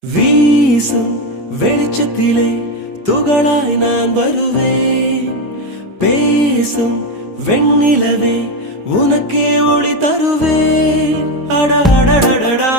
வீசும் வெளிச்சத்திலே துகளாய் நான் வருவேன். பேசும் வெண்ணிலவே உனக்கே ஒளி தருவேன். அட அடடடடா